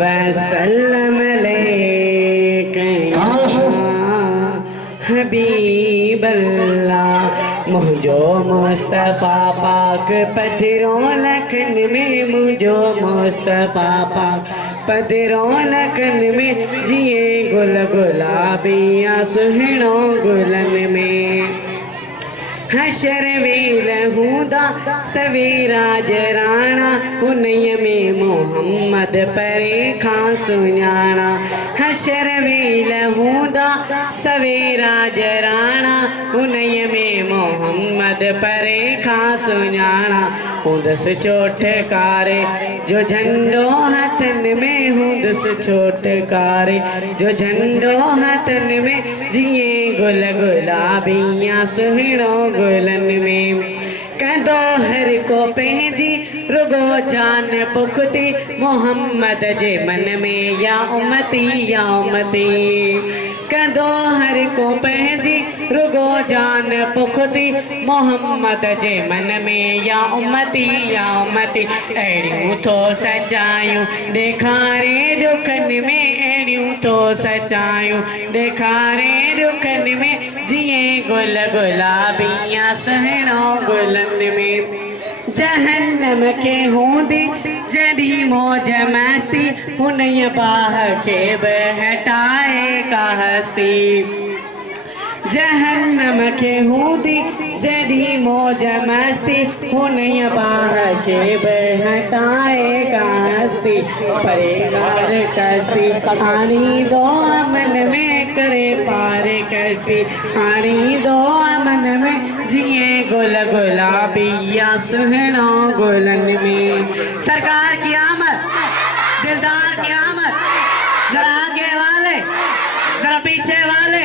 वसल्लम अलैका हबीबल्लाह मुझो मुस्तफ़ा पाक पधरों लखन में मुझो मुस्तफ़ा पाक पधरों लखन में जिए गुल गुलाबियाँ सुहिणो गुलन में हशर वेल हूंदा सवेरा जराणा उन्हीअ में मोहम्मद परे खां सुञाणा हशर वेल हूंदा सवेरा जराणा उन्हीअ में मोहम्मद परे खां सुञाणा हूंदसि चोटकारे जो झंडो हथन में हूंदसि चोटकारे जो झंडो हथन में जिए गुल गुलाबियाँ सुहिणो गुलन में कंदो हर को पंहिंजी रुगो जान पुखती मोहम्मद जे मन में या उम्मती कंदो हर को पंहिंजी रुगो जान पुखती मोहम्मद जे मन में या उम्मती अहिड़ियूं थो सचायूं ॾेखारे दुखन में अहिड़ियूं थो सचायूं ॾेखारे दुखन में जिए गुल गुलाबियाँ सुहिणो गुलन में जहन्नम के हूंदी जॾहिं मौज मस्ती हुनई बाह खे बि हटाए का हस्ती जहन्नम के हूंदी जॾहिं मौज मस्ती हुनई बाह खे बि हटाए का हस्ती परेगार कस्ती आणींदो अमन में करे पार कस्ती आणींदो अमन में जिए गुल गुलाबियाँ सुहिणो गुलन में सरकार की आमद दिलदार की आमद जरा आगे वाले जरा पीछे वाले